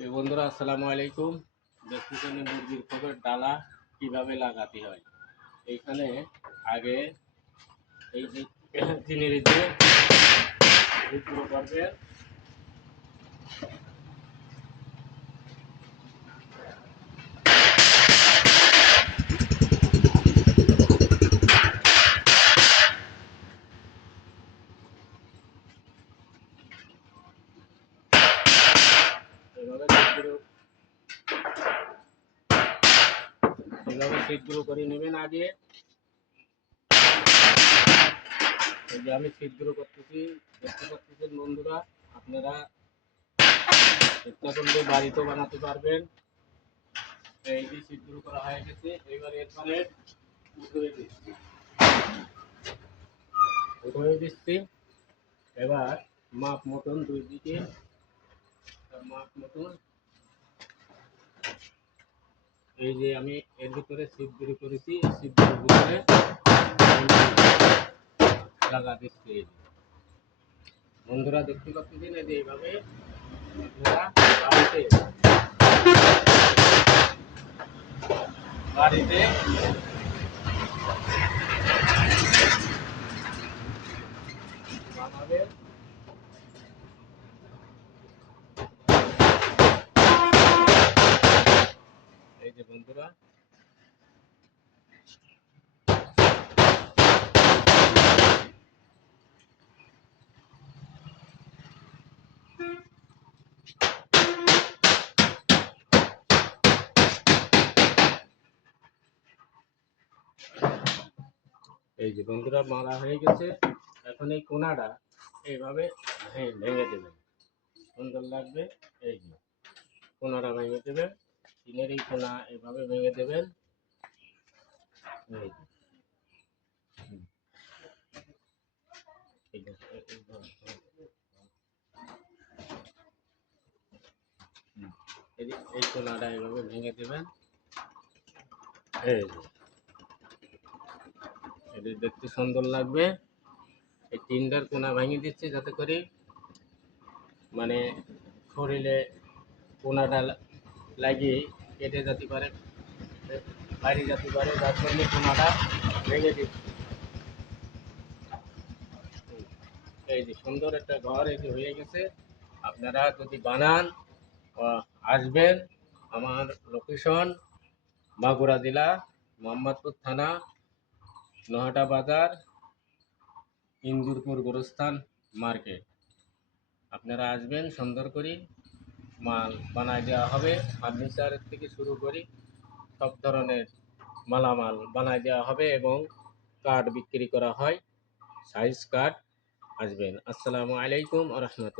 বন্ধুরা আসসালামু আলাইকুম। দেখতেছেন মুরগির খোপের ডালা কিভাবে লাগাতে হয়। এইখানে আগে এই যে চিনির দিয়ে শুরু করবে। এভাবে শীতগুলো করে নেবেন আগে। এই যে আমি শীতগুলো করতেছি, দেখতে পাচ্ছেন বন্ধুরা। আপনারা চেষ্টা করলে বাড়িতেও বানাতে পারবেন। এই যে শীতগুলো করা হয়ে গেছে, এবার এরপরে উঠে দিচ্ছি। এবার মাপ মতন দুই দিকে মাপ মতন এই যে আমি এর ভিতরে শীতগুলো করেছি, শীতগুলোর ভিতরে লাগা দিচ্ছি। বন্ধুরা দেখতে পাচ্ছেন এই যে এইভাবে আপনারা বাড়িতে বানাবেন। এই যে বন্ধুরা মারা হয়ে গেছে। এখন এই কোনাটা এইভাবে ভেঙে দেবেন, সুন্দর লাগবে। এই যে কোনাটা ভেঙে দেবেন, টিনের এই কোনা এইভাবে ভেঙে দেবেন। এই কোনাটা এইভাবে ভেঙে দেবেন। এই যে এটা দেখতে সুন্দর লাগবে। এই তিনটার কোনা ভেঙে দিচ্ছে যাতে করে মানে শরীরে কোনাটা লাগিয়ে কেটে যেতে পারে, বাইরে যেতে পারে, যার জন্য কোনাটা ভেঙে দিচ্ছে। এই যে সুন্দর একটা ঘর এই যে হয়ে গেছে। আপনারা যদি বানান আসবেন। আমার লোকেশন মাগুরা জেলা, মোহাম্মদপুর থানা, নহাটা বাজার, ইন্দুরপুর গোরস্থান মার্কেট। আপনারা আসবেন, সুন্দর করে মাল বানায় দেওয়া হবে। ফার্নিচার থেকে শুরু করে সব ধরনের মালামাল বানায় দেওয়া হবে এবং কাঠ বিক্রি করা হয়, সাইজ কাঠ। আসবেন। আসসালামু আলাইকুম ওয়া রাহমাতুল্লাহ।